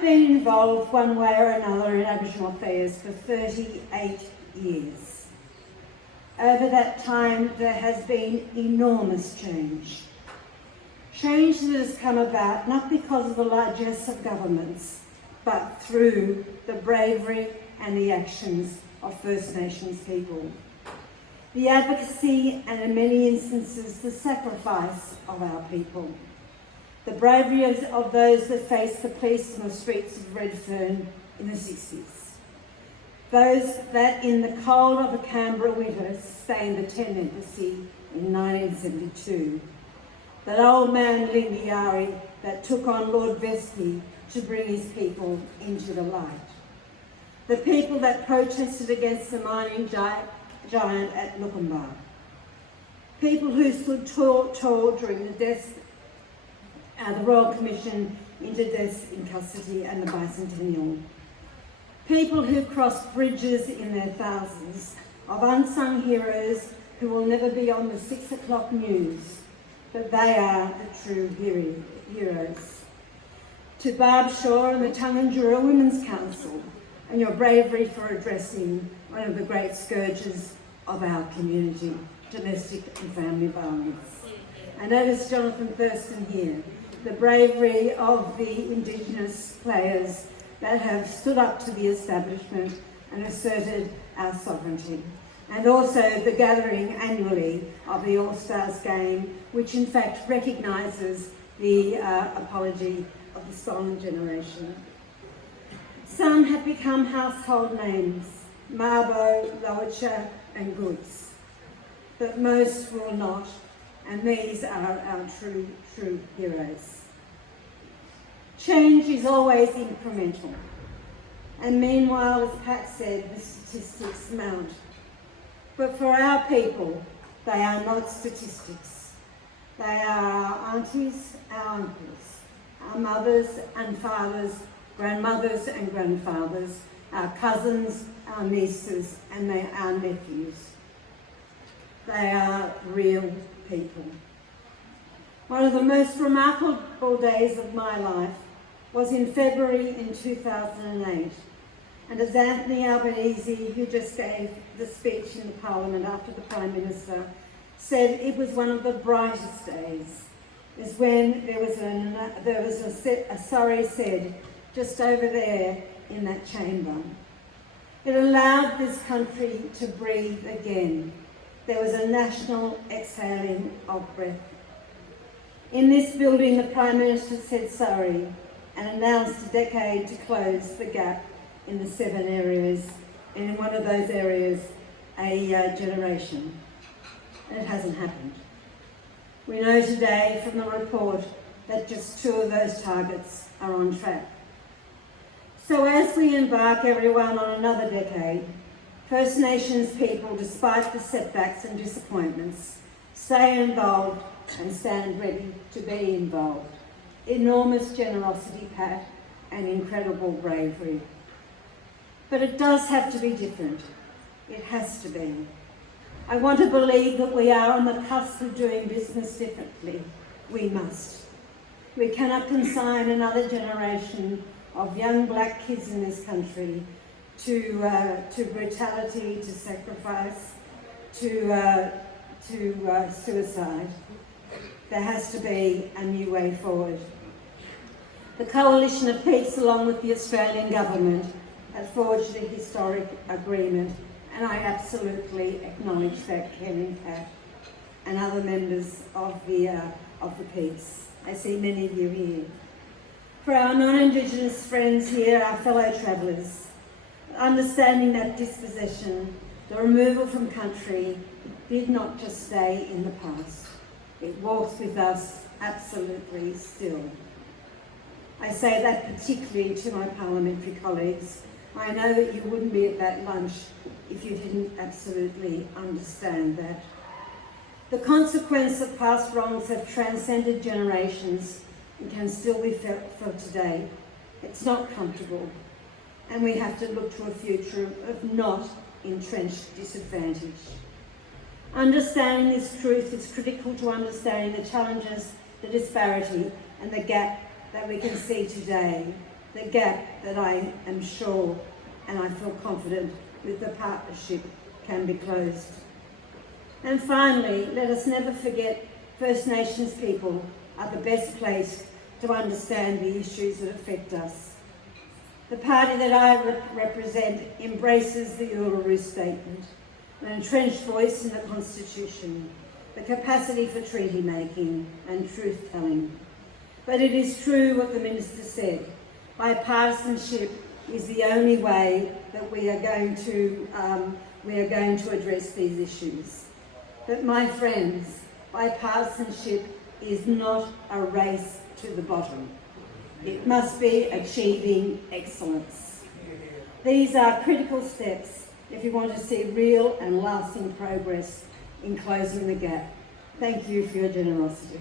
have been involved one way or another in Aboriginal affairs for 38 years. Over that time, there has been enormous change. Change that has come about not because of the largesse of governments, but through the bravery and the actions of First Nations people. The advocacy and, in many instances, the sacrifice of our people. The bravery of those that faced the police on the streets of Redfern in the 60s. Those that in the cold of a Canberra winter sustained the tent embassy in 1972. That old man Lingiari that took on Lord Vestey to bring his people into the light. The people that protested against the mining giant at Lukembar. People who stood tall during the deaths, the Royal Commission into deaths in custody and the bicentennial. People who crossed bridges in their thousands, of unsung heroes who will never be on the 6 o'clock news, but they are the true heroes. To Barb Shaw and the Tangentyere Women's Council, and your bravery for addressing one of the great scourges of our community, domestic and family violence. And that is Jonathan Thurston here, the bravery of the Indigenous players that have stood up to the establishment and asserted our sovereignty. And also the gathering annually of the All-Stars game, which in fact recognises the apology of the stolen generation. Some have become household names, Mabo, Lowacha and Goods, but most will not, and these are our true heroes. Change is always incremental, and meanwhile, as Pat said, the statistics mount. But for our people, they are not statistics. They are our aunties, our uncles, our mothers and fathers, grandmothers and grandfathers, our cousins, our nieces, and our nephews. They are real people. One of the most remarkable days of my life was in February in 2008. And as Anthony Albanese, who just gave the speech in the Parliament after the Prime Minister, said it was one of the brightest days, is when there was a sorry said just over there in that chamber. It allowed this country to breathe again. There was a national exhaling of breath. In this building, the Prime Minister said sorry and announced a decade to close the gap in the 7 areas, and in one of those areas, a generation. And it hasn't happened. We know today from the report that just 2 of those targets are on track. So as we embark everyone on another decade, First Nations people, despite the setbacks and disappointments, stay involved and stand ready to be involved. Enormous generosity, Pat, and incredible bravery. But it does have to be different. It has to be. I want to believe that we are on the cusp of doing business differently. We must. We cannot consign another generation of young black kids in this country to brutality, to sacrifice, to suicide. There has to be a new way forward. The Coalition of Peace, along with the Australian Government, have forged a historic agreement, and I absolutely acknowledge that, Ken and Pat, and other members of the Peace. I see many of you here. For our non-Indigenous friends here, our fellow travellers, understanding that dispossession, the removal from country, did not just stay in the past. It walks with us absolutely still. I say that particularly to my parliamentary colleagues. I know that you wouldn't be at that lunch if you didn't absolutely understand that. The consequence of past wrongs have transcended generations and can still be felt today. It's not comfortable, and we have to look to a future of not entrenched disadvantage. Understanding this truth is critical to understanding the challenges, the disparity, and the gap that we can see today. the gap that I am sure and I feel confident with the partnership can be closed. And finally, let us never forget First Nations people are the best placed to understand the issues that affect us. The party that I represent embraces the Uluru Statement, an entrenched voice in the Constitution, the capacity for treaty making and truth-telling. But it is true what the Minister said, bipartisanship is the only way that we are going to address these issues. But my friends, bipartisanship is not a race to the bottom. It must be achieving excellence. These are critical steps if you want to see real and lasting progress in closing the gap. Thank you for your generosity.